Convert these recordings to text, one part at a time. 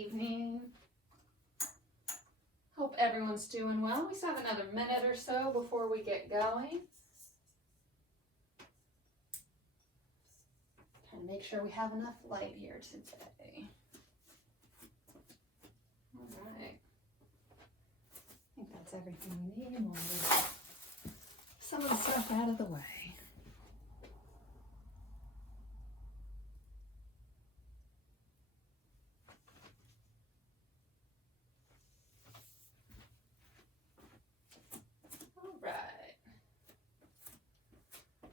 evening. Hope everyone's doing well. We still have another minute or so before we get going. Trying to make sure we have enough light here today. All right. I think that's everything we need. We'll move some of the stuff out of the way.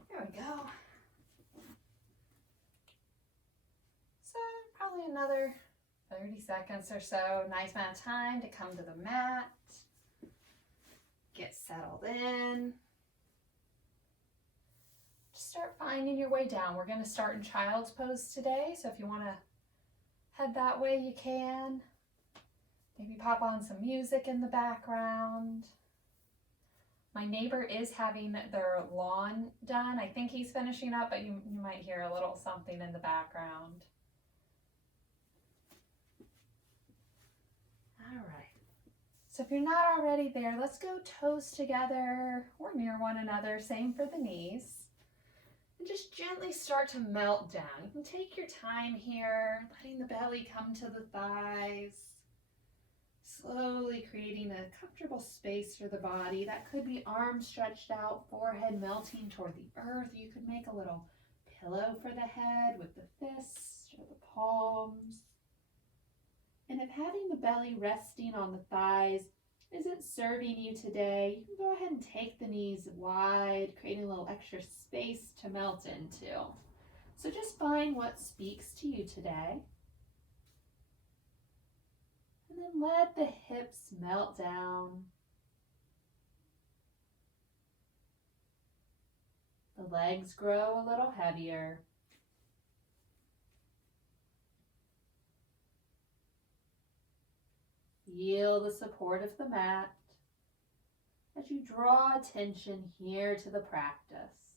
There we go. So probably another 30 seconds or so. Nice amount of time to come to the mat. Get settled in. Just start finding your way down. We're going to start in child's pose today. So if you want to head that way, you can. Maybe pop on some music in the background. My neighbor is having their lawn done. I think he's finishing up, but you might hear a little something in the background. All right. So if you're not already there, let's go toes together or near one another. Same for the knees. And just gently start to melt down. You can take your time here, letting the belly come to the thighs. Slowly creating a comfortable space for the body. That could be arms stretched out, forehead melting toward the earth. You could make a little pillow for the head with the fists or the palms. And if having the belly resting on the thighs isn't serving you today, you can go ahead and take the knees wide, creating a little extra space to melt into. So just find what speaks to you today. And then let the hips melt down. The legs grow a little heavier. Feel the support of the mat as you draw attention here to the practice.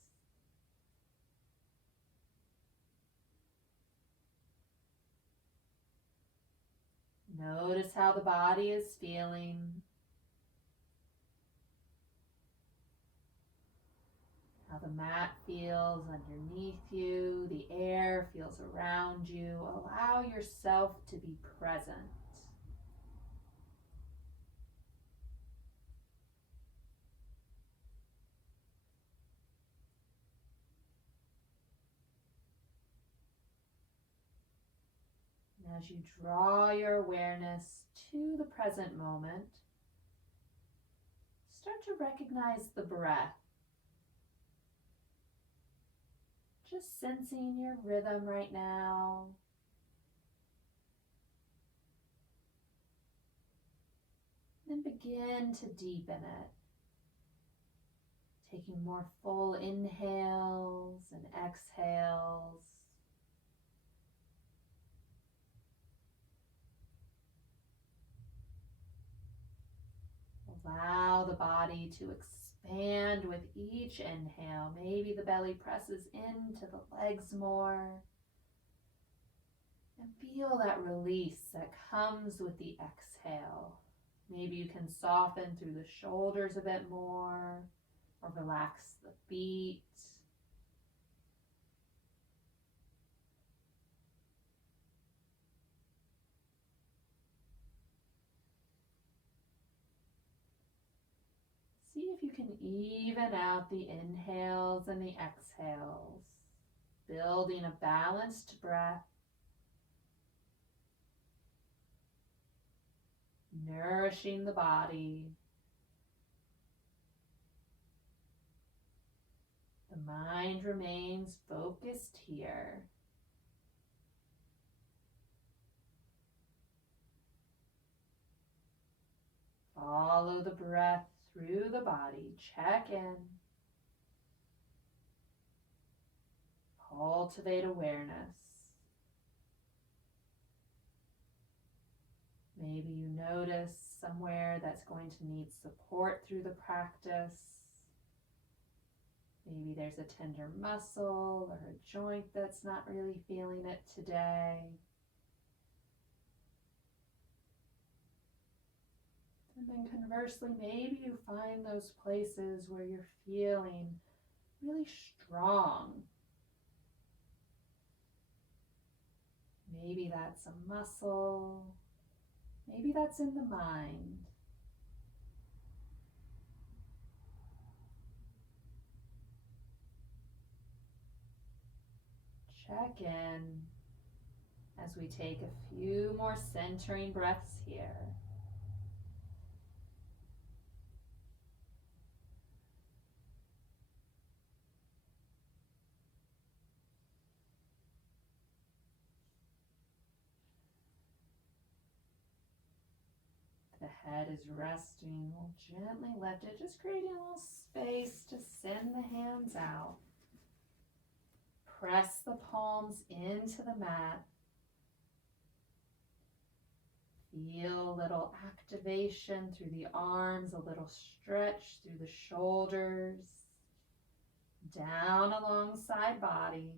Notice how the body is feeling. How the mat feels underneath you, the air feels around you. Allow yourself to be present. As you draw your awareness to the present moment, start to recognize the breath. Just sensing your rhythm right now. Then begin to deepen it. Taking more full inhales and exhales. Allow the body to expand with each inhale. Maybe the belly presses into the legs more. And feel that release that comes with the exhale. Maybe you can soften through the shoulders a bit more or relax the feet. See if you can even out the inhales and the exhales, building a balanced breath, nourishing the body. The mind remains focused here. Follow the breath through the body. Check in. Cultivate awareness. Maybe you notice somewhere that's going to need support through the practice. Maybe there's a tender muscle or a joint that's not really feeling it today. And then conversely, maybe you find those places where you're feeling really strong. Maybe that's a muscle. Maybe that's in the mind. Check in as we take a few more centering breaths here. The head is resting. We'll gently lift it, just creating a little space to send the hands out. Press the palms into the mat. Feel a little activation through the arms, a little stretch through the shoulders, down alongside body.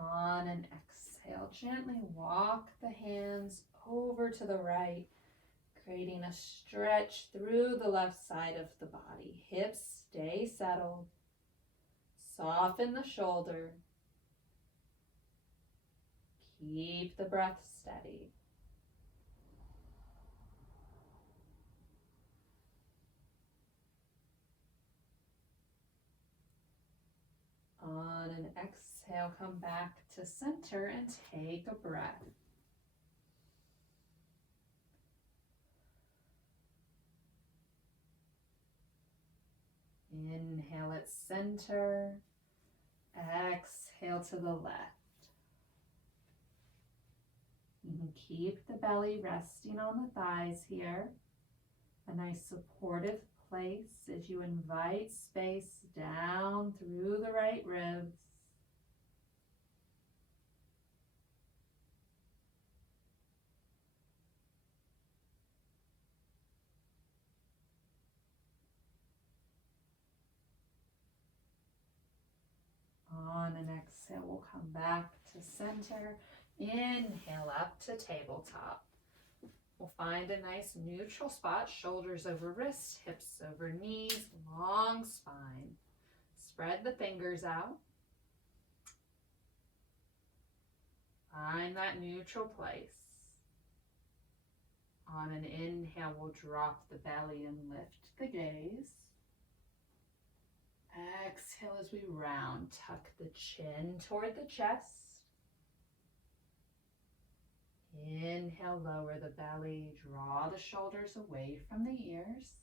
On an exhale, gently walk the hands over to the right, creating a stretch through the left side of the body. Hips stay settled. Soften the shoulder. Keep the breath steady. On an exhale, come back to center and take a breath. Inhale at center. Exhale to the left. You can keep the belly resting on the thighs here. A nice supportive place as you invite space down through the right ribs. On an exhale, we'll come back to center. Inhale up to tabletop. We'll find a nice neutral spot, shoulders over wrists, hips over knees, long spine. Spread the fingers out. Find that neutral place. On an inhale, we'll drop the belly and lift the gaze. Exhale as we round, tuck the chin toward the chest. Inhale, lower the belly, draw the shoulders away from the ears.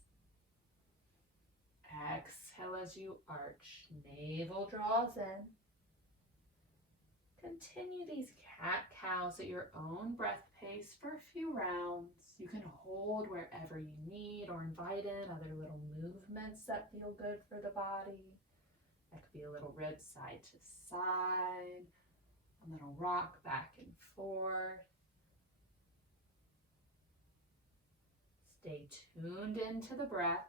Exhale as you arch, navel draws in. Continue these cat-cows at your own breath pace for a few rounds. You can hold wherever you need or invite in other little movements that feel good for the body. That could be a little rib side to side, a little rock back and forth. Stay tuned into the breath.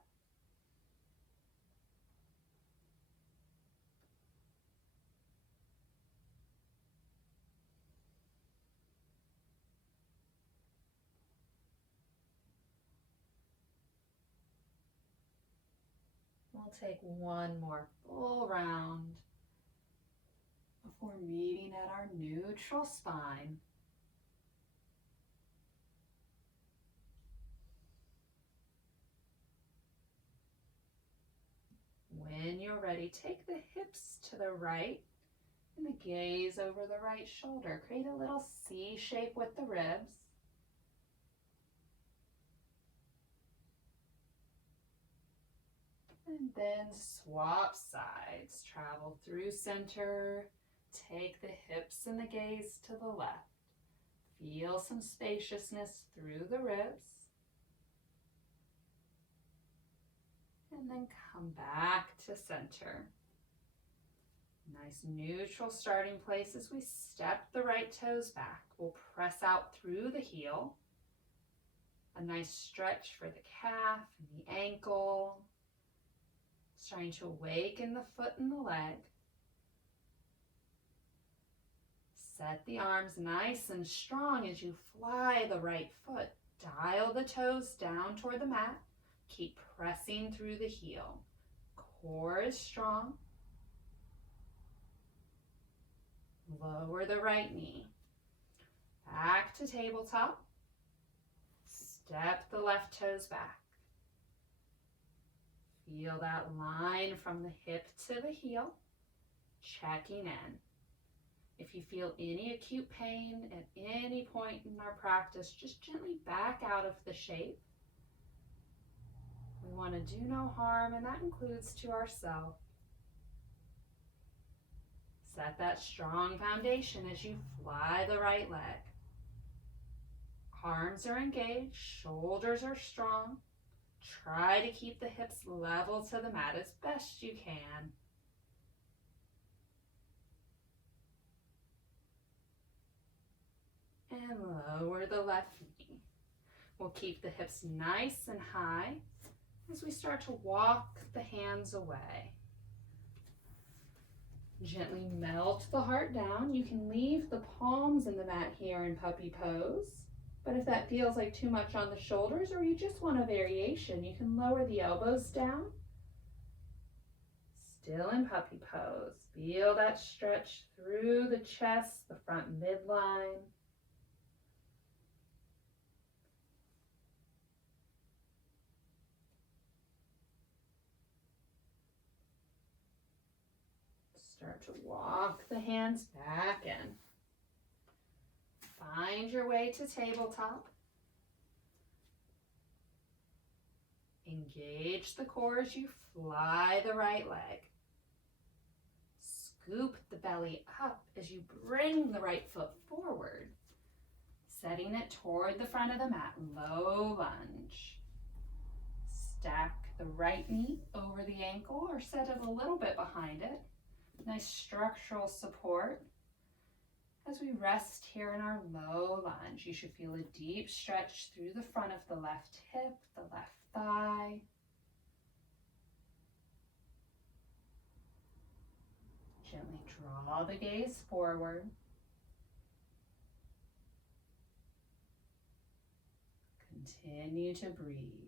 We'll take one more full round before meeting at our neutral spine. When you're ready, take the hips to the right and the gaze over the right shoulder. Create a little C shape with the ribs. And then swap sides. Travel through center. Take the hips and the gaze to the left. Feel some spaciousness through the ribs. And then come back to center. Nice neutral starting place as we step the right toes back. We'll press out through the heel. A nice stretch for the calf and the ankle. Starting to awaken the foot and the leg. Set the arms nice and strong as you fly the right foot. Dial the toes down toward the mat. Keep pressing through the heel. Core is strong. Lower the right knee. Back to tabletop. Step the left toes back. Feel that line from the hip to the heel. Checking in. If you feel any acute pain at any point in our practice, just gently back out of the shape. We want to do no harm, and that includes to ourselves. Set that strong foundation as you fly the right leg. Arms are engaged, shoulders are strong. Try to keep the hips level to the mat as best you can. And lower the left knee. We'll keep the hips nice and high as we start to walk the hands away. Gently melt the heart down. You can leave the palms in the mat here in puppy pose. But if that feels like too much on the shoulders or you just want a variation, you can lower the elbows down. Still in puppy pose. Feel that stretch through the chest, the front midline. Start to walk the hands back in. Find your way to tabletop. Engage the core as you fly the right leg. Scoop the belly up as you bring the right foot forward, setting it toward the front of the mat. Low lunge. Stack the right knee over the ankle or set it a little bit behind it. Nice structural support. As we rest here in our low lunge, you should feel a deep stretch through the front of the left hip, the left thigh. Gently draw the gaze forward. Continue to breathe.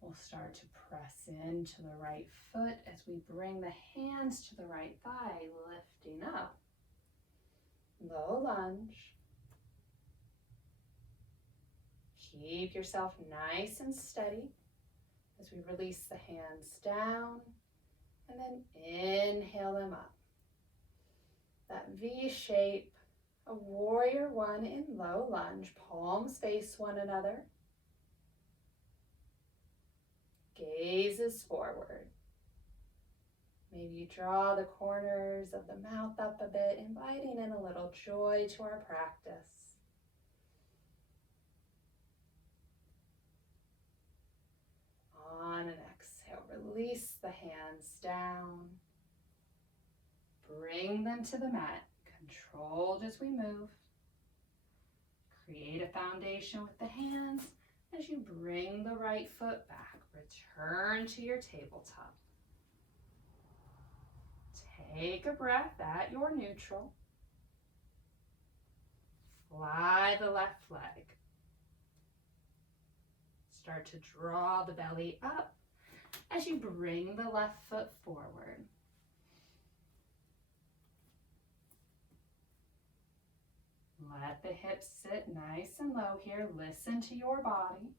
We'll start to press into the right foot as we bring the hands to the right thigh, lifting up. Low lunge. Keep yourself nice and steady as we release the hands down and then inhale them up. That V shape, a warrior one in low lunge, palms face one another. Gazes forward. Maybe you draw the corners of the mouth up a bit, inviting in a little joy to our practice. On an exhale, release the hands down. Bring them to the mat, controlled as we move. Create a foundation with the hands as you bring the right foot back. Return to your tabletop. Take a breath at your neutral. Fly the left leg. Start to draw the belly up as you bring the left foot forward. Let the hips sit nice and low here. Listen to your body.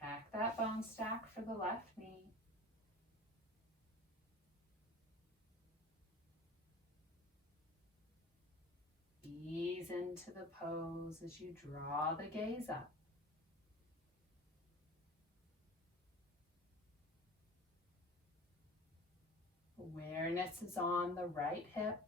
Check that bone stack for the left knee. Ease into the pose as you draw the gaze up. Awareness is on the right hip.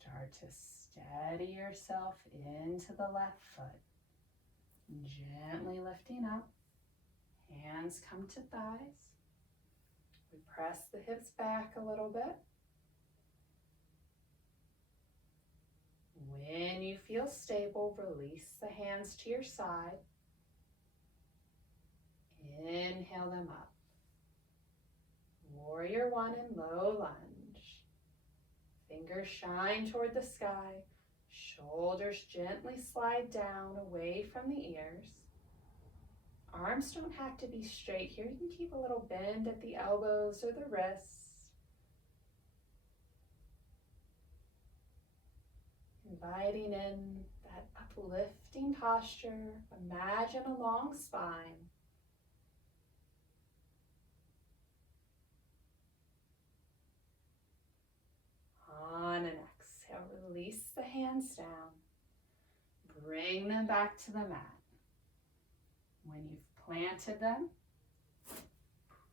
Start Start to steady yourself into the left foot. Gently lifting up. Hands come to thighs. We press the hips back a little bit. When you feel stable, release the hands to your side. Inhale them up. Warrior one in low lunge. Fingers shine toward the sky. Shoulders gently slide down away from the ears. Arms don't have to be straight here. You can keep a little bend at the elbows or the wrists. Inviting in that uplifting posture. Imagine a long spine. On an exhale, release the hands down. Bring them back to the mat. When you've planted them,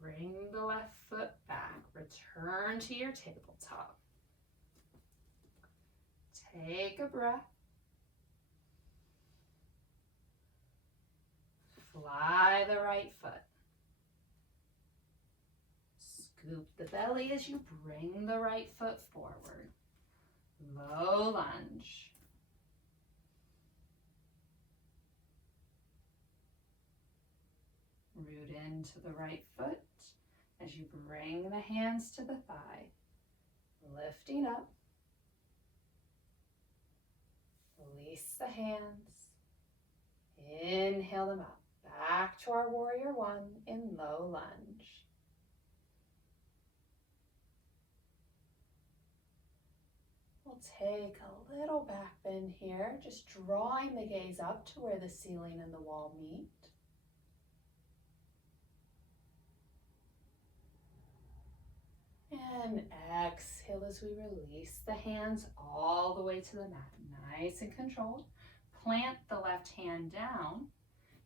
bring the left foot back. Return to your tabletop. Take a breath. Fly the right foot. Scoop the belly as you bring the right foot forward. Low lunge. Root into the right foot as you bring the hands to the thigh. Lifting up. Release the hands. Inhale them up. Back to our warrior one in low lunge. We'll take a little back bend here, just drawing the gaze up to where the ceiling and the wall meet. And exhale as we release the hands all the way to the mat. Nice and controlled. Plant the left hand down.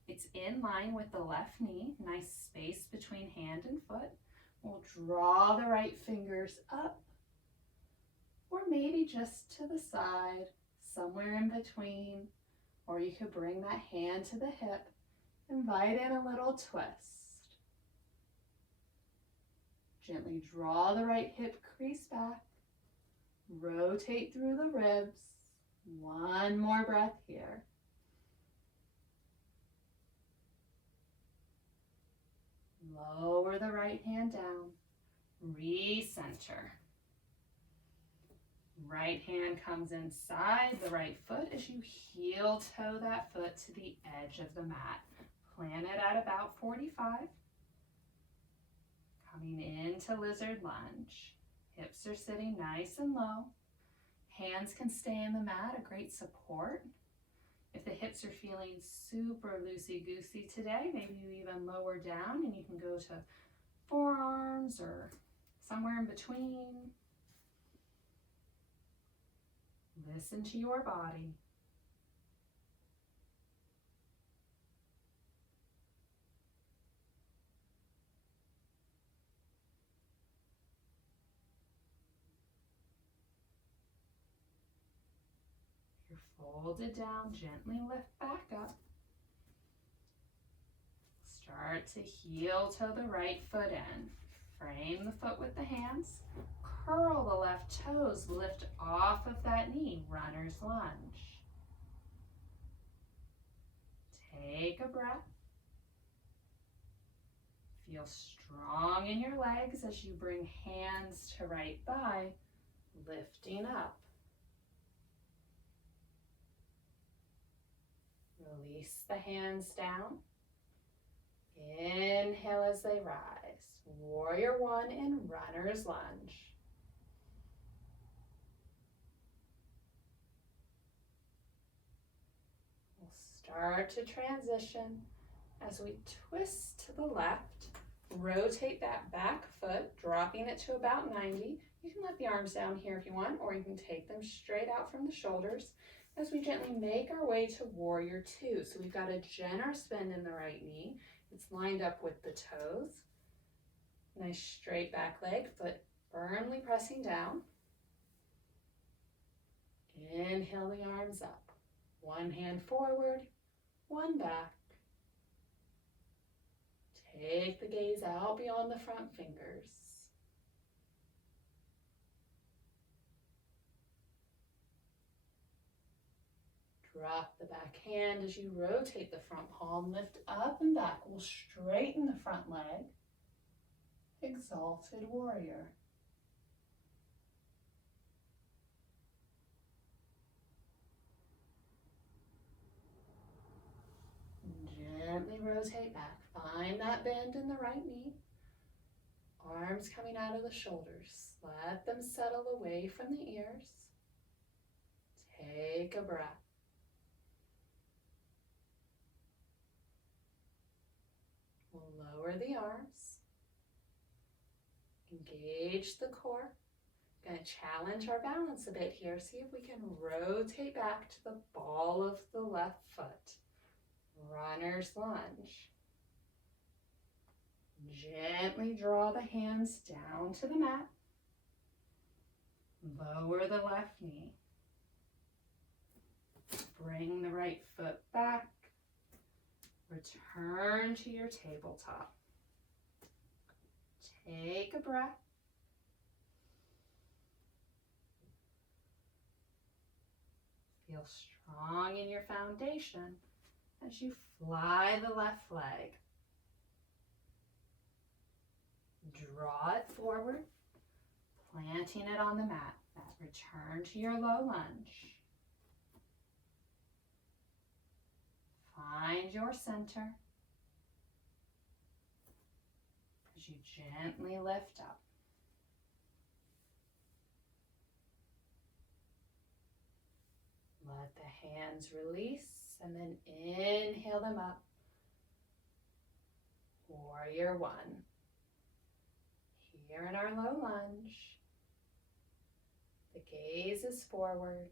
It's in line with the left knee. Nice space between hand and foot. We'll draw the right fingers up, or maybe just to the side, somewhere in between. Or you could bring that hand to the hip. Invite in a little twist. Gently draw the right hip crease back. Rotate through the ribs. One more breath here. Lower the right hand down. Recenter. Right hand comes inside the right foot as you heel toe that foot to the edge of the mat. Plant it at about 45. Coming into lizard lunge. Hips are sitting nice and low. Hands can stay in the mat, a great support. If the hips are feeling super loosey-goosey today, maybe you even lower down and you can go to forearms or somewhere in between. Listen to your body. You're folded down, gently lift back up. Start to heel toe the right foot in. Frame the foot with the hands. Curl the left toes, lift off of that knee, runner's lunge. Take a breath. Feel strong in your legs as you bring hands to right thigh, lifting up. Release the hands down. Inhale as they rise. Warrior one in runner's lunge. Start to transition as we twist to the left. Rotate that back foot, dropping it to about 90. You can let the arms down here if you want, or you can take them straight out from the shoulders as we gently make our way to warrior two. So we've got a generous bend in the right knee. It's lined up with the toes. Nice straight back leg, foot firmly pressing down. Inhale the arms up. One hand forward, one back. Take the gaze out beyond the front fingers. Drop the back hand as you rotate the front palm, lift up and back. We'll straighten the front leg. Exalted Warrior. Gently rotate back. Find that bend in the right knee. Arms coming out of the shoulders. Let them settle away from the ears. Take a breath. We'll lower the arms. Engage the core. Going to challenge our balance a bit here. See if we can rotate back to the ball of the left foot. Runner's lunge. Gently draw the hands down to the mat. Lower the left knee. Bring the right foot back. Return to your tabletop. Take a breath. Feel strong in your foundation as you fly the left leg. Draw it forward, planting it on the mat. Return to your low lunge. Find your center as you gently lift up. Let the hands release and then inhale them up. Warrior one. Here in our low lunge, the gaze is forward.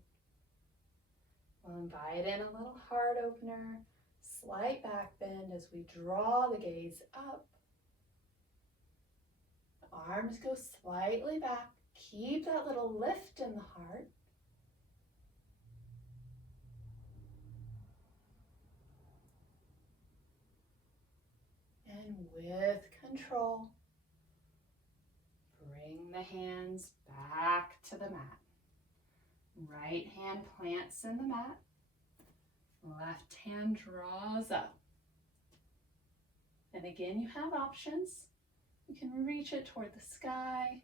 We'll invite in a little heart opener, slight back bend as we draw the gaze up. The arms go slightly back. Keep that little lift in the heart. And with control, bring the hands back to the mat. Right hand plants in the mat. Left hand draws up. And again, you have options. You can reach it toward the sky,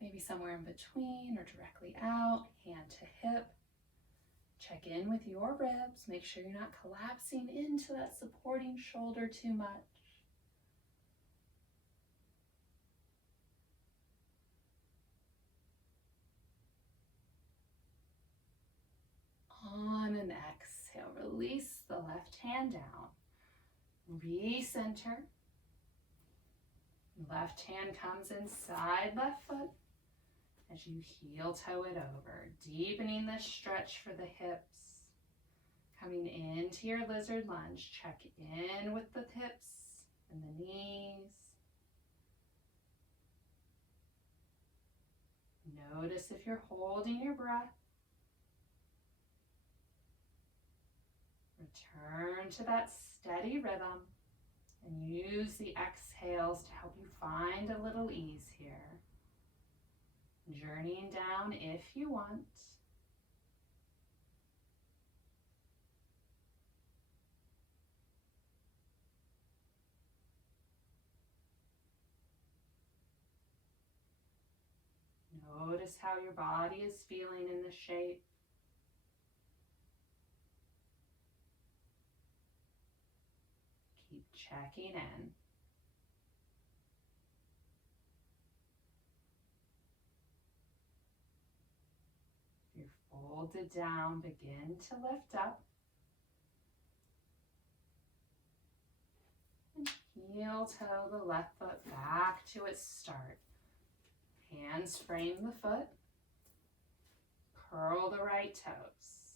maybe somewhere in between or directly out, hand to hip. Check in with your ribs. Make sure you're not collapsing into that supporting shoulder too much. On an exhale, release the left hand down. Recenter. Left hand comes inside left foot as you heel toe it over, deepening the stretch for the hips. Coming into your lizard lunge, check in with the hips and the knees. Notice if you're holding your breath. Return to that steady rhythm and use the exhales to help you find a little ease here. Journeying down if you want. Notice how your body is feeling in the shape. Keep checking in. If you're folded down, begin to lift up. And heel toe the left foot back to its start. Hands frame the foot. Curl the right toes.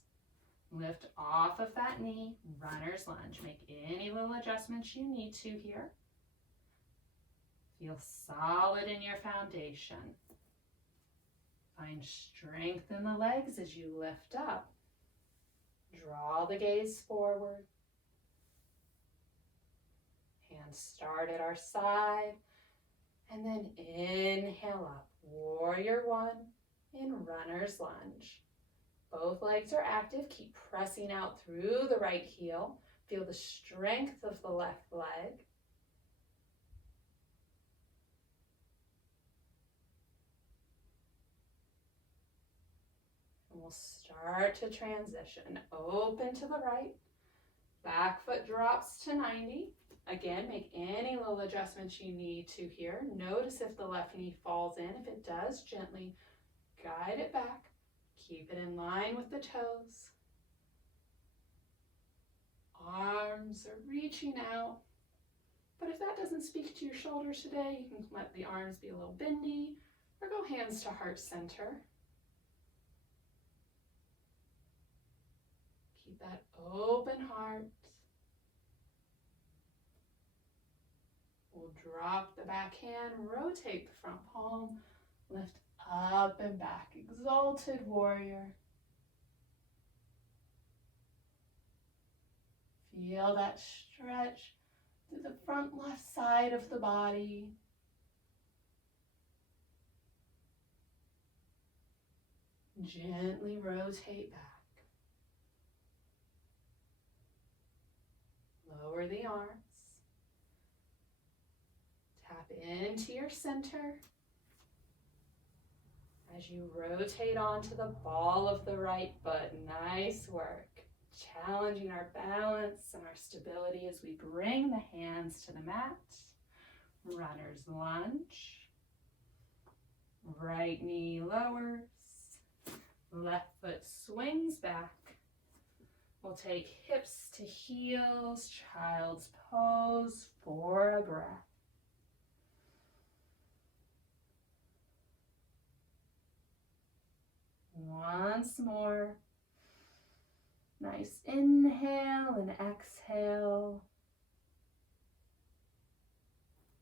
Lift off of that knee, runner's lunge. Make any little adjustments you need to here. Feel solid in your foundation. Find strength in the legs as you lift up. Draw the gaze forward. Hands start at our side. And then inhale up. Warrior one in runner's lunge. Both legs are active. Keep pressing out through the right heel. Feel the strength of the left leg. And we'll start to transition. Open to the right. Back foot drops to 90. Again, make any little adjustments you need to here. Notice if the left knee falls in. If it does, gently guide it back. Keep it in line with the toes. Arms are reaching out. But if that doesn't speak to your shoulders today, you can let the arms be a little bendy or go hands to heart center. Keep that open heart. We'll drop the back hand, rotate the front palm, lift up and back. Exalted Warrior. Feel that stretch through the front left side of the body. Gently rotate back. Lower the arms. Tap into your center. As you rotate onto the ball of the right foot, nice work. Challenging our balance and our stability as we bring the hands to the mat. Runner's lunge. Right knee lowers. Left foot swings back. We'll take hips to heels, child's pose for a breath. Once more. Nice inhale and exhale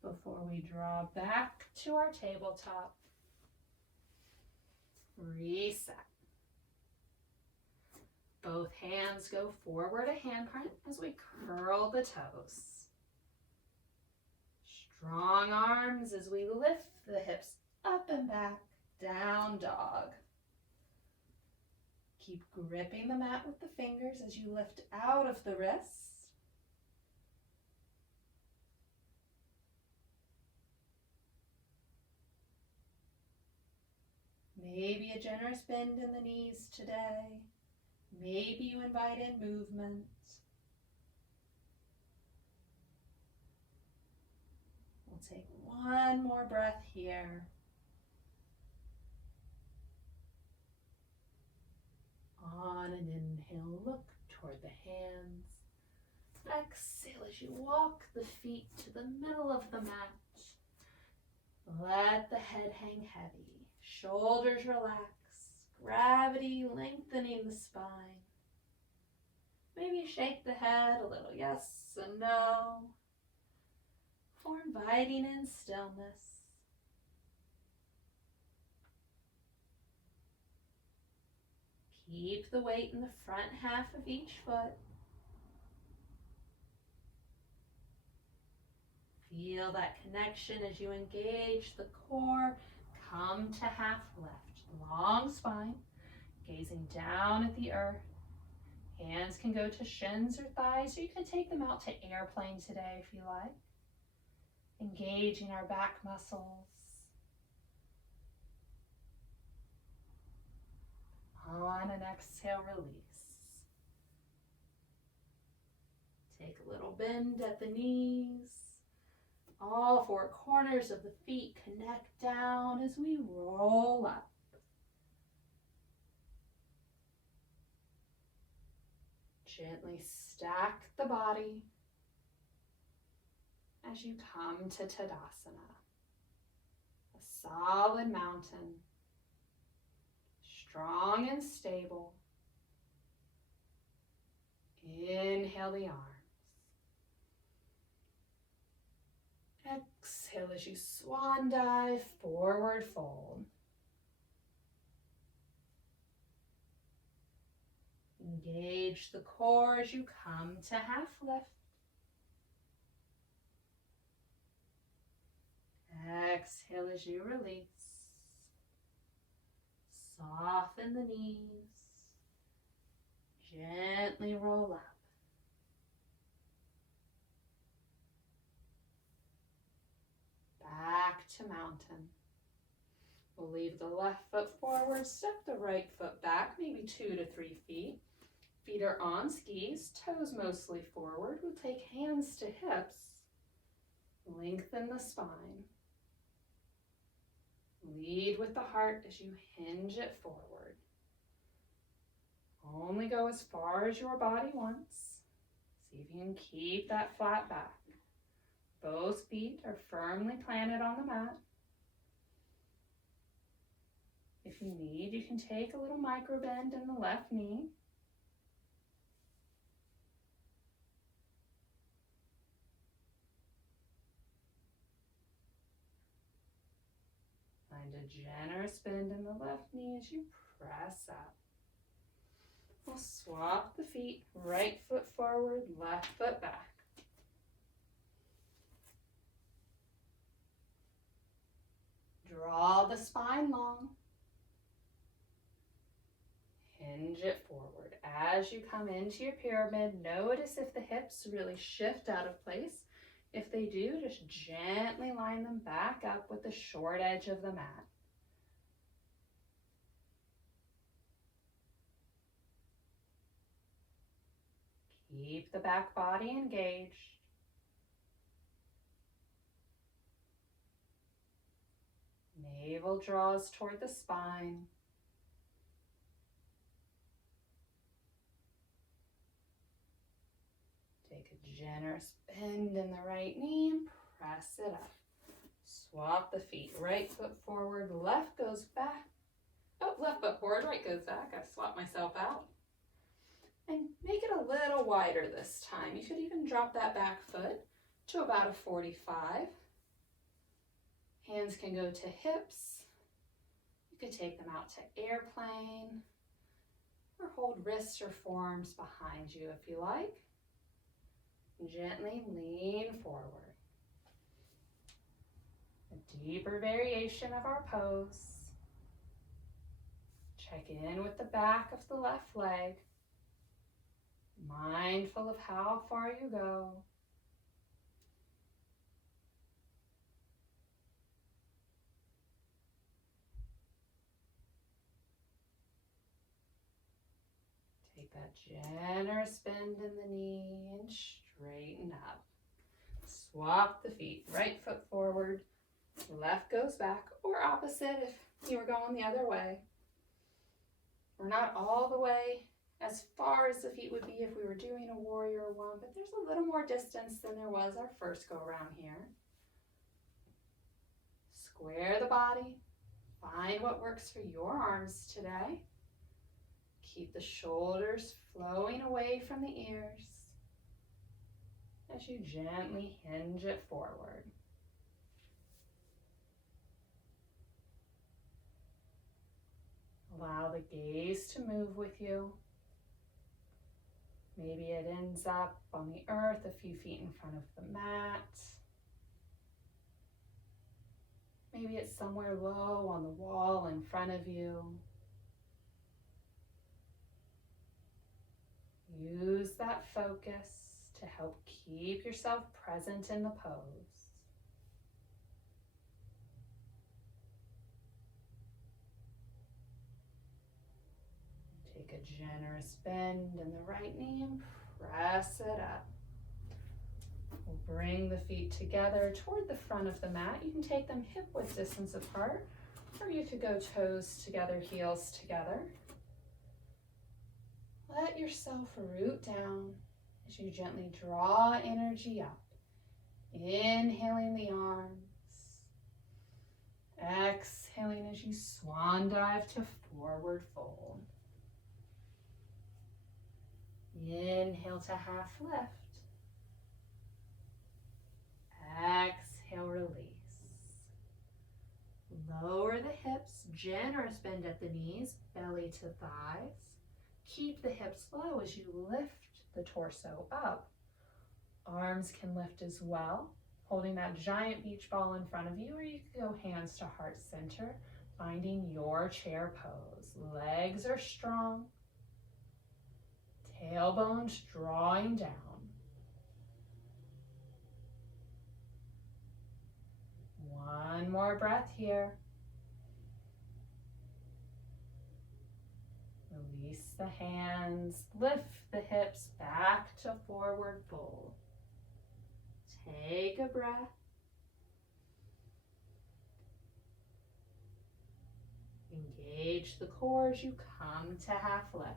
before we draw back to our tabletop. Reset. Both hands go forward a handprint as we curl the toes. Strong arms as we lift the hips up and back, down dog. Keep gripping the mat with the fingers as you lift out of the wrists. Maybe a generous bend in the knees today. Maybe you invite in movement. We'll take one more breath here. On an inhale, look toward the hands. Exhale as you walk the feet to the middle of the mat. Let the head hang heavy. Shoulders relax. Gravity lengthening the spine. Maybe shake the head a little, yes and no. For inviting in stillness. Keep the weight in the front half of each foot. Feel that connection as you engage the core. Come to half lift. Long spine, gazing down at the earth. Hands can go to shins or thighs, or you can take them out to airplane today if you like. Engaging our back muscles. On an exhale, release. Take a little bend at the knees. All four corners of the feet connect down as we roll up. Gently stack the body as you come to Tadasana, a solid mountain, strong and stable. Inhale the arms. Exhale as you swan dive, forward fold. Engage the core as you come to half lift. Exhale as you release. Soften the knees. Gently roll up. Back to mountain. We'll leave the left foot forward, step the right foot back, maybe 2 to 3 feet. Feet are on skis, toes mostly forward. We'll take hands to hips. Lengthen the spine. Lead with the heart as you hinge it forward. Only go as far as your body wants. See if you can keep that flat back. Both feet are firmly planted on the mat. If you need, you can take a little micro bend in the left knee. Find a generous bend in the left knee as you press up. We'll swap the feet, right foot forward, left foot back. Draw the spine long. Hinge it forward. As you come into your pyramid, notice if the hips really shift out of place. If they do, just gently line them back up with the short edge of the mat. Keep the back body engaged. Navel draws toward the spine. Take a generous bend in the right knee and press it up. Swap the feet. Right foot forward, left goes back. Oh, left foot forward, right goes back. I swapped myself out. And make it a little wider this time. You could even drop that back foot to about a 45. Hands can go to hips. You could take them out to airplane or hold wrists or forearms behind you if you like. Gently lean forward. A deeper variation of our pose. Check in with the back of the left leg. Mindful of how far you go. Take that generous bend in the knee and straighten up. Swap the feet. Right foot forward, left goes back, or opposite if you were going the other way. We're not all the way as far as the feet would be if we were doing a warrior one, but there's a little more distance than there was our first go around here. Square the body. Find what works for your arms today. Keep the shoulders flowing away from the ears as you gently hinge it forward. Allow the gaze to move with you. Maybe it ends up on the earth a few feet in front of the mat. Maybe it's somewhere low on the wall in front of you. Use that focus to help keep yourself present in the pose. Take a generous bend in the right knee and press it up. We'll bring the feet together toward the front of the mat. You can take them hip-width distance apart, or you could go toes together, heels together. Let yourself root down as you gently draw energy up. Inhaling the arms. Exhaling as you swan dive to forward fold. Inhale to half lift. Exhale, release. Lower the hips, generous bend at the knees, belly to thighs. Keep the hips low as you lift the torso up. Arms can lift as well, holding that giant beach ball in front of you, or you can go hands to heart center, finding your chair pose. Legs are strong, tailbones drawing down. One more breath here. Release the hands, lift the hips back to forward fold. Take a breath. Engage the core as you come to half lift.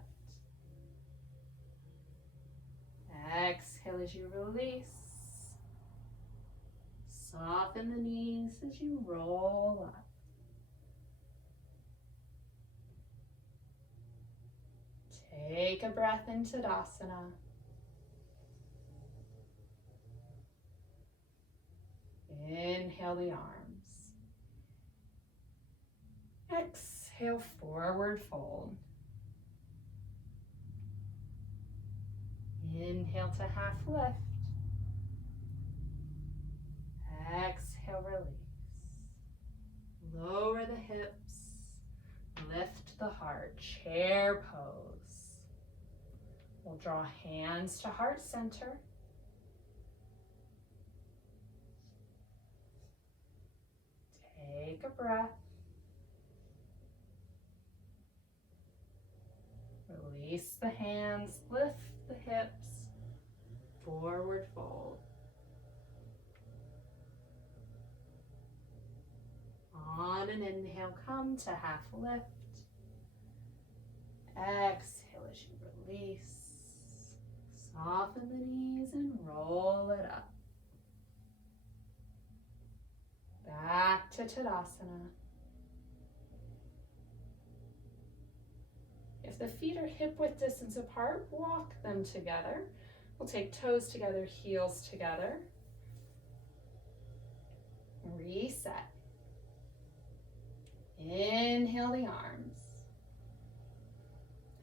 Exhale as you release. Soften the knees as you roll up. Take a breath in Tadasana. Inhale the arms. Exhale, forward fold. Inhale to half lift. Exhale, release. Lower the hips. Lift the heart. Chair pose. We'll draw hands to heart center. Take a breath. Release the hands, lift the hips, forward fold. On an inhale, come to half lift. Exhale as you release. Soften the knees and roll it up. Back to Tadasana. If the feet are hip width distance apart, walk them together. We'll take toes together, heels together. Reset. Inhale the arms.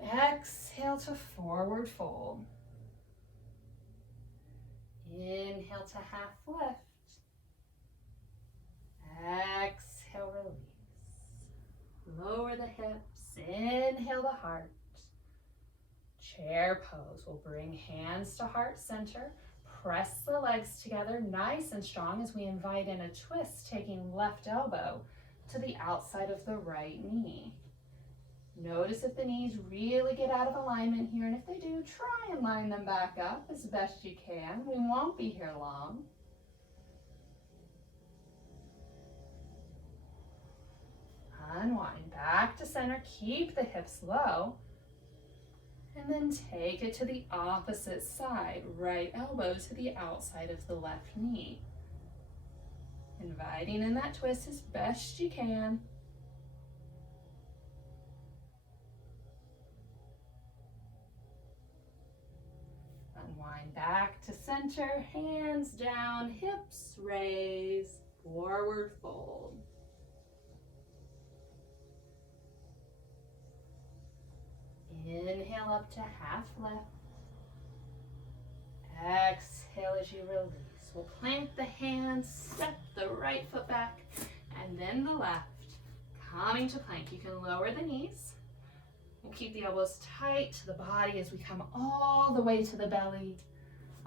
Exhale to forward fold. Inhale to half lift. Exhale, release. Lower the hips, inhale the heart. Chair pose. We'll bring hands to heart center. Press the legs together nice and strong as we invite in a twist, taking left elbow to the outside of the right knee. Notice if the knees really get out of alignment here, and if they do, try and line them back up as best you can. We won't be here long. Unwind back to center, keep the hips low, and then take it to the opposite side. Right elbow to the outside of the left knee. Inviting in that twist as best you can. Unwind back to center, hands down, hips raise, forward fold. Inhale up to half lift. Exhale as you release. We'll plant the hands, step the right foot back, and then the left. Coming to plank. You can lower the knees. We'll keep the elbows tight to the body as we come all the way to the belly.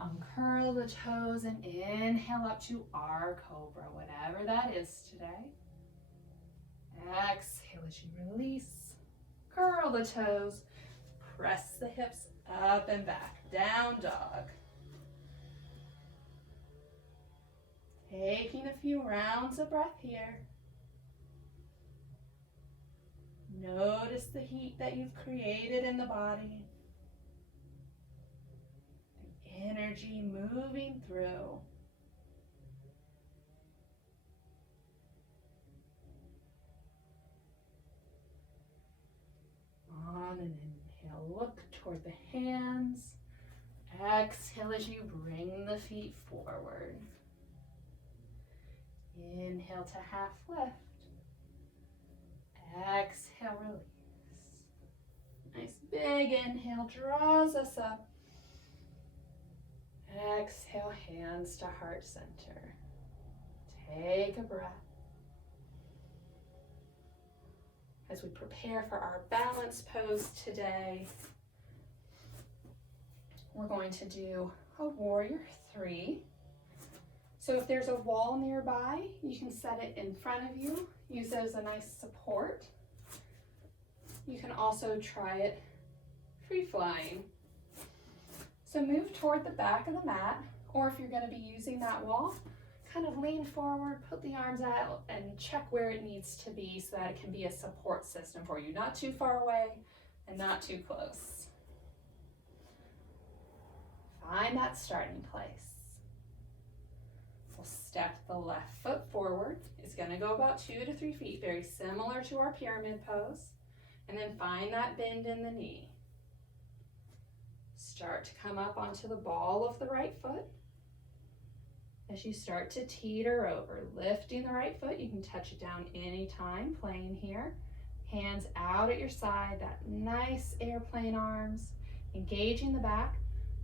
Uncurl the toes and inhale up to our cobra, whatever that is today. Exhale as you release. Curl the toes. Press the hips up and back. Down dog. Taking a few rounds of breath here. Notice the heat that you've created in the body. The energy moving through. On an inhale, look toward the hands. Exhale as you bring the feet forward. Inhale to half lift. Exhale, release. Nice big inhale draws us up. Exhale, hands to heart center. Take a breath. As we prepare for our balance pose today, we're going to do a warrior 3. So if there's a wall nearby, you can set it in front of you. Use it as a nice support. You can also try it free flying. So move toward the back of the mat, or if you're going to be using that wall, kind of lean forward, put the arms out, and check where it needs to be so that it can be a support system for you. Not too far away and not too close. Find that starting place. We'll step the left foot forward. It's going to go about 2 to 3 feet, very similar to our pyramid pose. And then find that bend in the knee. Start to come up onto the ball of the right foot. As you start to teeter over, lifting the right foot, you can touch it down anytime, playing here. Hands out at your side, that nice airplane arms, engaging the back.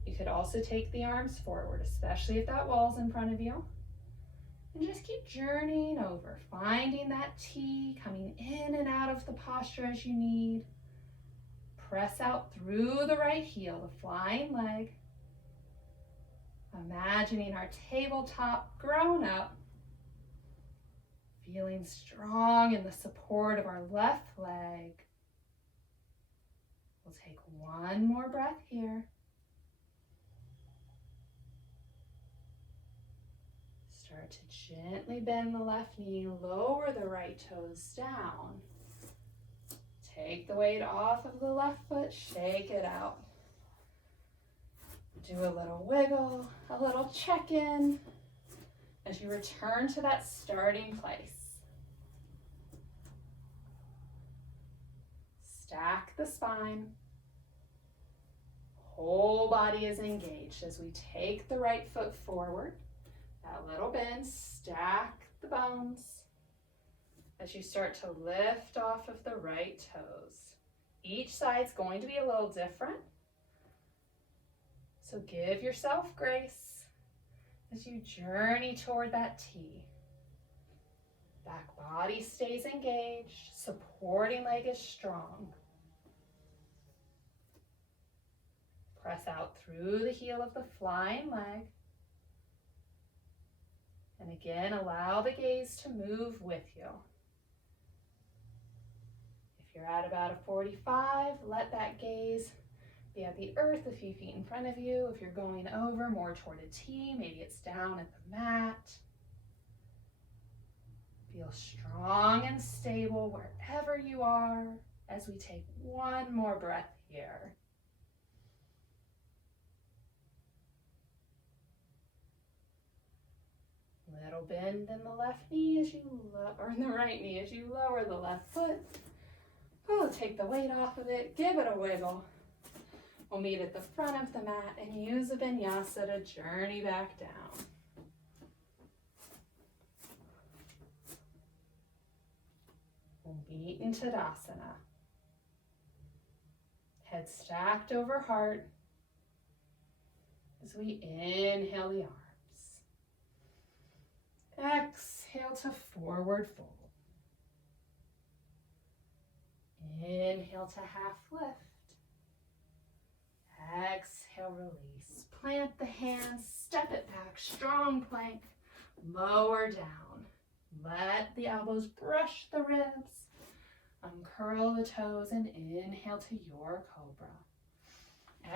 You could also take the arms forward, especially if that wall's in front of you. And just keep journeying over, finding that T, coming in and out of the posture as you need. Press out through the right heel, the flying leg. Imagining our tabletop grown up, feeling strong in the support of our left leg. We'll take one more breath here. Start to gently bend the left knee, lower the right toes down. Take the weight off of the left foot, shake it out. Do a little wiggle, a little check-in as you return to that starting place. Stack the spine. Whole body is engaged as we take the right foot forward. That little bend, stack the bones as you start to lift off of the right toes. Each side's going to be a little different. So give yourself grace as you journey toward that T. Back body stays engaged, supporting leg is strong. Press out through the heel of the flying leg. And again, allow the gaze to move with you. If you're at about a 45, let that gaze be at the earth a few feet in front of you. If you're going over more toward a T, maybe it's down at the mat. Feel strong and stable wherever you are as we take one more breath here. Little bend in the left knee as you or in the right knee as you lower the left foot. Oh, take the weight off of it, give it a wiggle. We'll meet at the front of the mat and use a vinyasa to journey back down. We'll meet in Tadasana. Head stacked over heart as we inhale the arms. Exhale to forward fold. Inhale to half lift. Exhale, release. Plant the hands, step it back, strong plank, lower down. Let the elbows brush the ribs. Uncurl the toes and inhale to your cobra.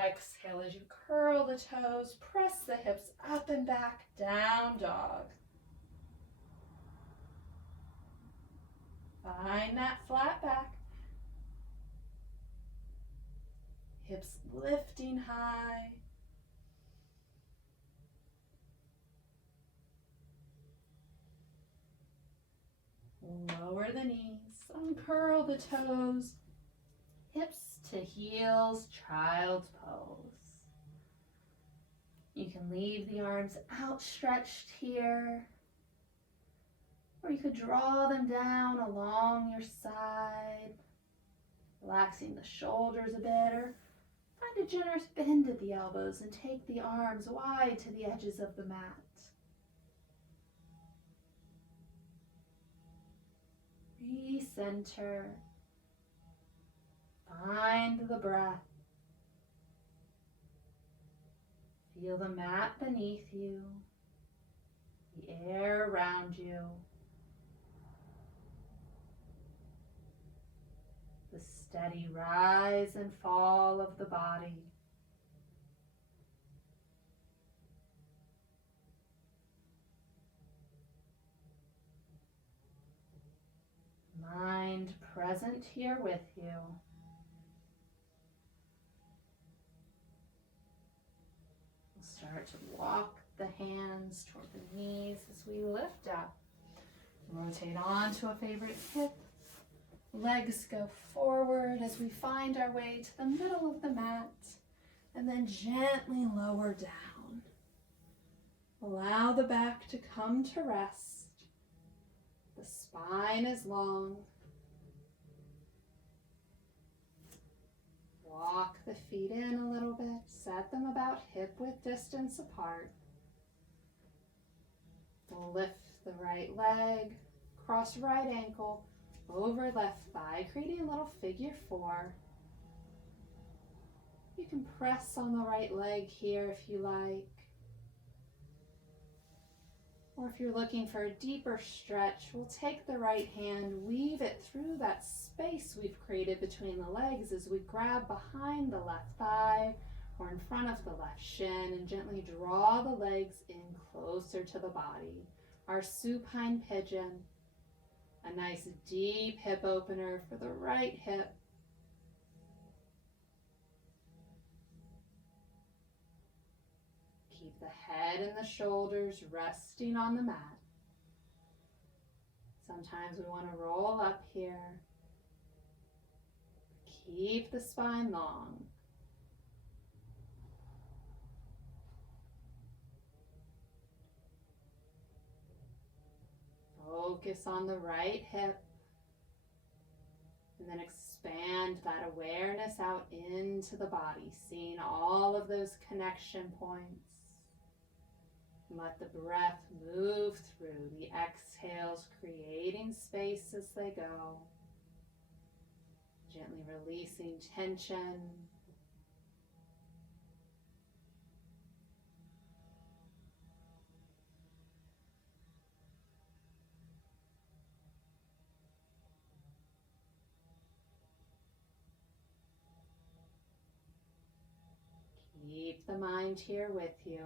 Exhale as you curl the toes, press the hips up and back, down dog. Find that flat back. Hips lifting high. Lower the knees, uncurl the toes. Hips to heels, child's pose. You can leave the arms outstretched here, or you could draw them down along your side. Relaxing the shoulders a bit, or find a generous bend at the elbows and take the arms wide to the edges of the mat. Recenter. Find the breath. Feel the mat beneath you, the air around you, the steady rise and fall of the body. Mind present here with you. We'll start to walk the hands toward the knees as we lift up. Rotate onto a favorite hip. Legs go forward as we find our way to the middle of the mat, and then gently lower down. Allow the back to come to rest. The spine is long. Walk the feet in a little bit. Set them about hip-width distance apart. We'll lift the right leg, cross right ankle, over left thigh, creating a little figure 4. You can press on the right leg here if you like. Or if you're looking for a deeper stretch, we'll take the right hand, weave it through that space we've created between the legs as we grab behind the left thigh or in front of the left shin and gently draw the legs in closer to the body. Our supine pigeon. A nice deep hip opener for the right hip. Keep the head and the shoulders resting on the mat. Sometimes we want to roll up here. Keep the spine long. Focus on the right hip, and then expand that awareness out into the body, seeing all of those connection points. And let the breath move through the exhales, creating space as they go. Gently releasing tension. Keep the mind here with you.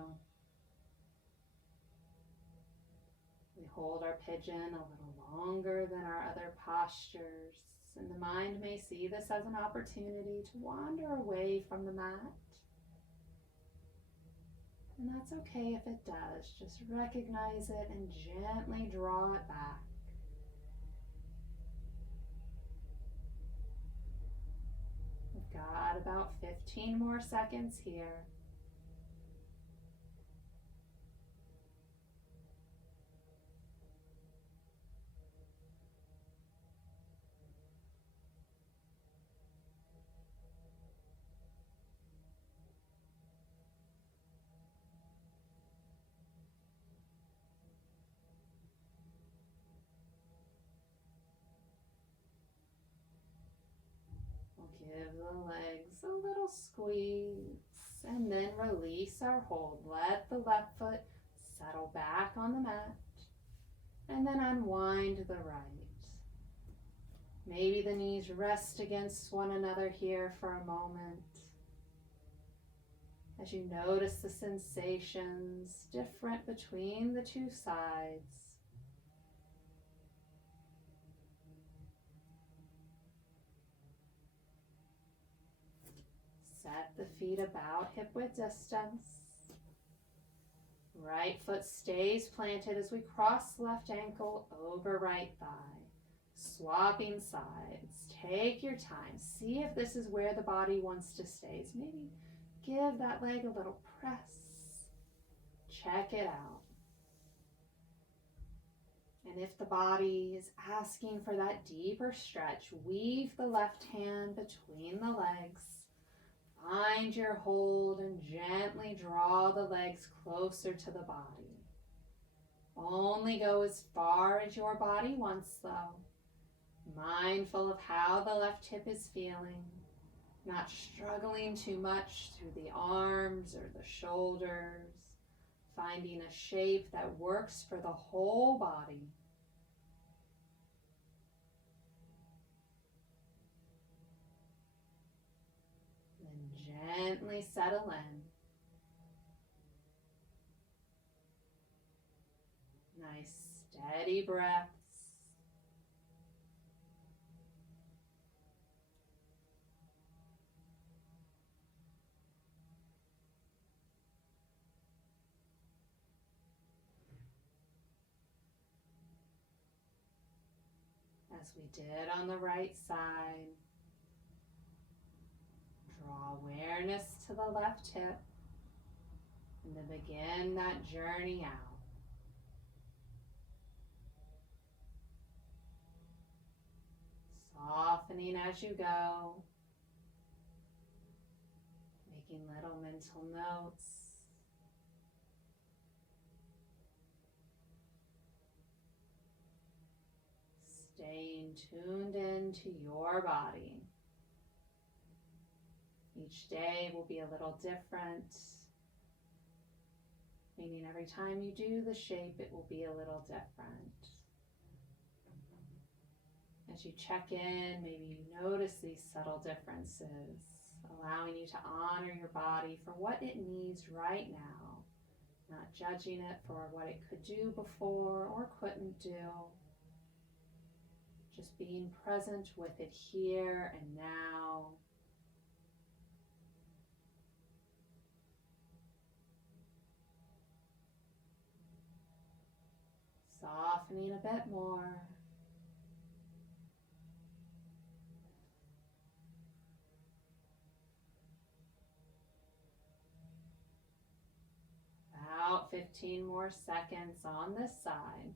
We hold our pigeon a little longer than our other postures, and the mind may see this as an opportunity to wander away from the mat. And that's okay if it does. Just recognize it and gently draw it back. We've got about 15 more seconds here. Give the legs a little squeeze and then release our hold. Let the left foot settle back on the mat and then unwind the right. Maybe the knees rest against one another here for a moment. As you notice the sensations different between the two sides. Set the feet about hip-width distance. Right foot stays planted as we cross left ankle over right thigh. Swapping sides. Take your time. See if this is where the body wants to stay. So maybe give that leg a little press. Check it out. And if the body is asking for that deeper stretch, weave the left hand between the legs. Find your hold and gently draw the legs closer to the body. Only go as far as your body wants, though. Mindful of how the left hip is feeling, not struggling too much through the arms or the shoulders, finding a shape that works for the whole body. Then gently settle in. Nice steady breaths. As we did on the right side, draw awareness to the left hip and then begin that journey out. Softening as you go, making little mental notes. Staying tuned into your body. Each day will be a little different, meaning every time you do the shape, it will be a little different. As you check in, maybe you notice these subtle differences, allowing you to honor your body for what it needs right now, not judging it for what it could do before or couldn't do. Just being present with it here and now. Softening a bit more. About 15 more seconds on this side.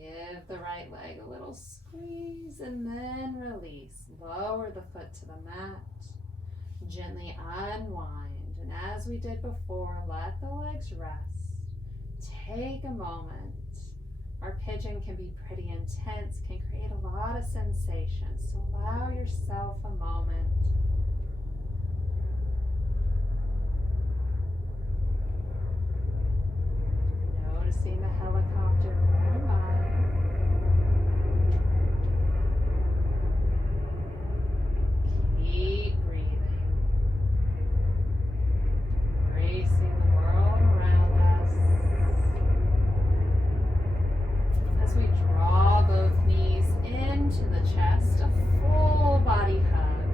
Give the right leg a little squeeze and then release. Lower the foot to the mat. Gently unwind. And as we did before, let the legs rest. Take a moment. Our pigeon can be pretty intense, can create a lot of sensations. So allow yourself a moment. Noticing the helicopter going by. Keep breathing. Embracing the world around us. As we draw both knees into the chest, a full body hug.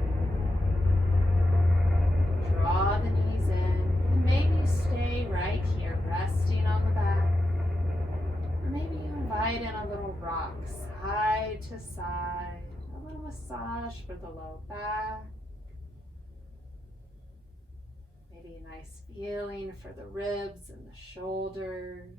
Draw the knees in, and maybe stay right here, resting on the back. Or maybe you invite in a little rock, side to side, a little massage for the low back. Maybe a nice feeling for the ribs and the shoulders.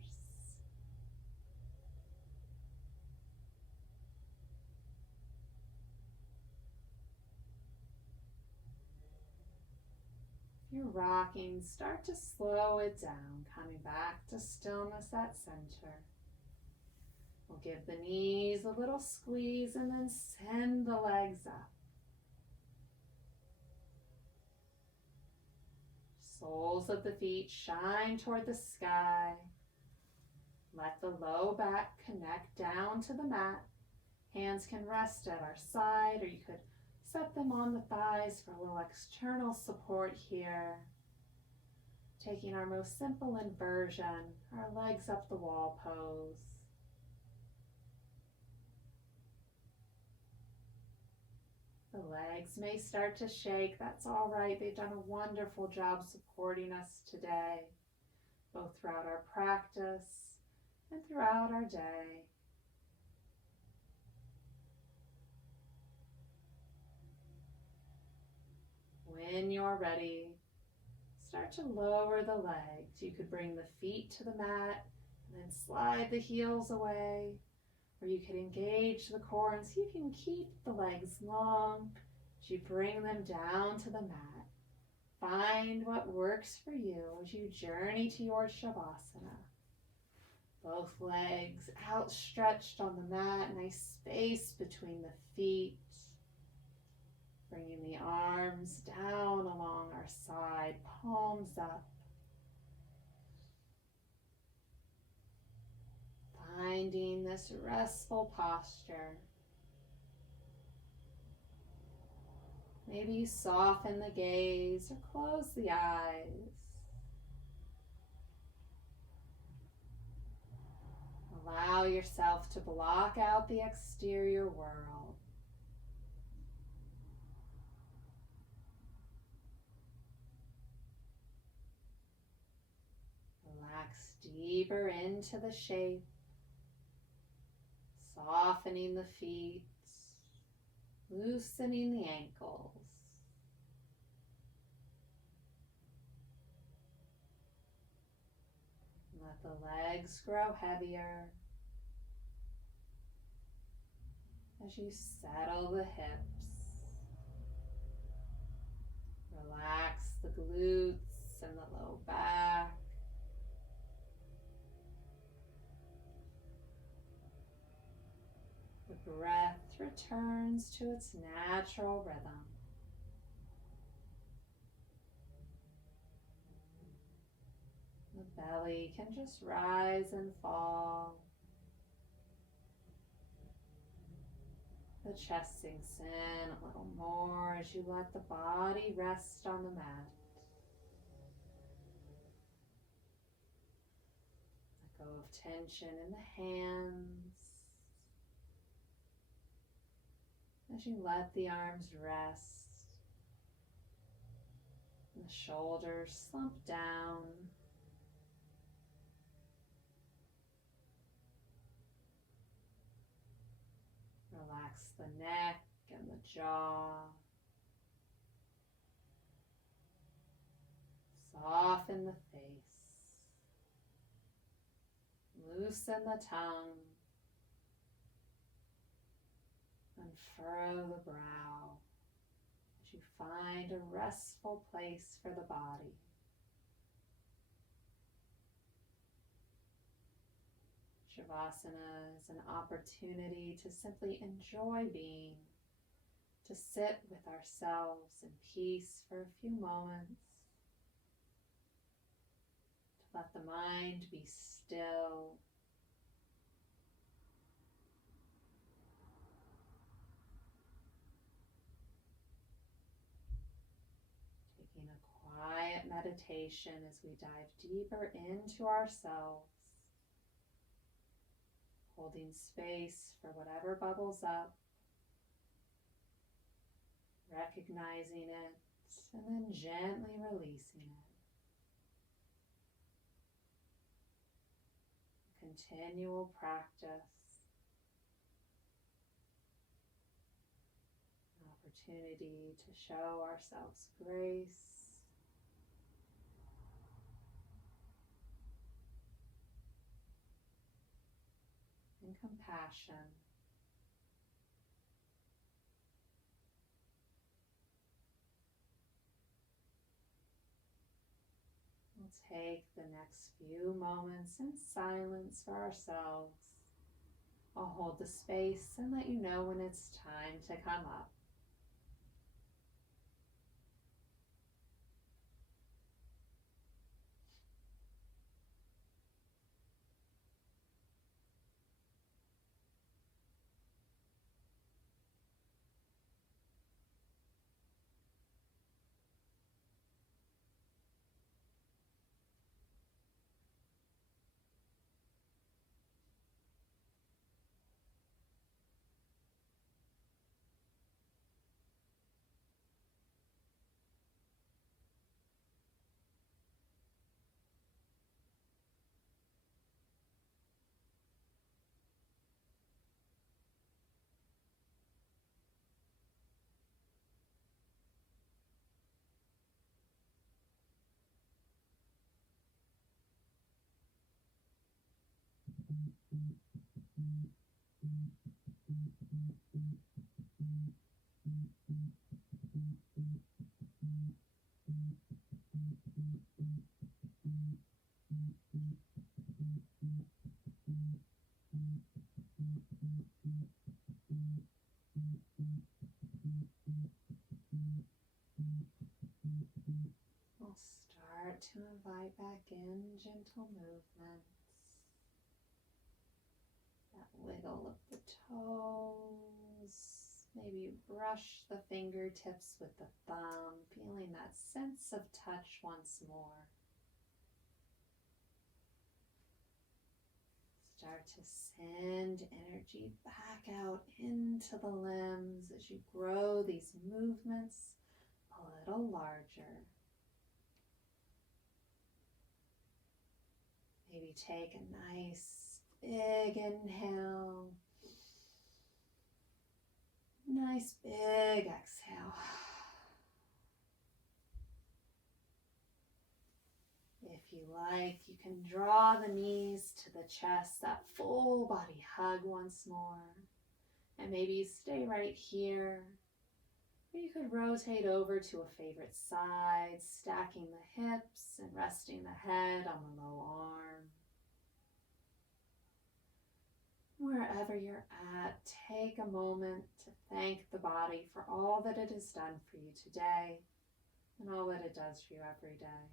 If you're rocking, start to slow it down, coming back to stillness at center. We'll give the knees a little squeeze and then send the legs up. Soles of the feet shine toward the sky. Let the low back connect down to the mat. Hands can rest at our side, or you could set them on the thighs for a little external support here. Taking our most simple inversion, our legs up the wall pose. The legs may start to shake. That's all right. They've done a wonderful job supporting us today, both throughout our practice and throughout our day. When you're ready, start to lower the legs. You could bring the feet to the mat and then slide the heels away, or you could engage the core and see if you can keep the legs long as you bring them down to the mat. Find what works for you as you journey to your Shavasana. Both legs outstretched on the mat, nice space between the feet. Bringing the arms down along our side, palms up. Finding this restful posture. Maybe you soften the gaze or close the eyes. Allow yourself to block out the exterior world. Relax deeper into the shape, softening the feet, loosening the ankles. Let the legs grow heavier as you settle the hips. Relax the glutes and the low back. The breath returns to its natural rhythm. The belly can just rise and fall. The chest sinks in a little more as you let the body rest on the mat. Let go of tension in the hands. As you let the arms rest, and the shoulders slump down. Relax the neck and the jaw. Soften the face. Loosen the tongue. Unfurrow the brow as you find a restful place for the body. Shavasana is an opportunity to simply enjoy being, to sit with ourselves in peace for a few moments, to let the mind be still. Taking a quiet meditation as we dive deeper into ourselves. Holding space for whatever bubbles up, recognizing it, and then gently releasing it. Continual practice, an opportunity to show ourselves grace, and compassion. We'll take the next few moments in silence for ourselves. I'll hold the space and let you know when it's time to come up. We'll start to invite back in gentle movements. That wiggle of the toes. Maybe brush the fingertips with the thumb, feeling that sense of touch once more. Start to send energy back out into the limbs as you grow these movements a little larger. Maybe take a nice big inhale. Nice big exhale. If you like, you can draw the knees to the chest, that full body hug once more. And maybe stay right here. Or you could rotate over to a favorite side, stacking the hips and resting the head on the low arm. Wherever you're at, take a moment to thank the body for all that it has done for you today and all that it does for you every day.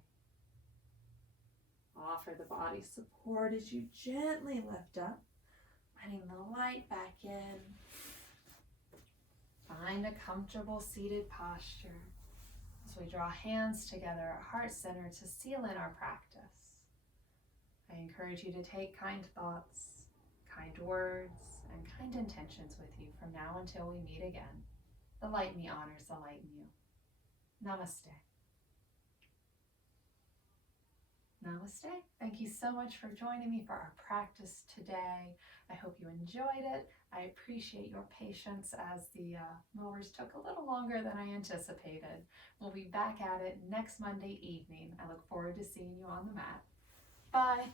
Offer the body support as you gently lift up, letting the light back in. Find a comfortable seated posture as we draw hands together at heart center to seal in our practice. I encourage you to take kind thoughts, kind words, and kind intentions with you from now until we meet again. The light in me honors the light in you. Namaste. Namaste. Thank you so much for joining me for our practice today. I hope you enjoyed it. I appreciate your patience as the mowers took a little longer than I anticipated. We'll be back at it next Monday evening. I look forward to seeing you on the mat. Bye.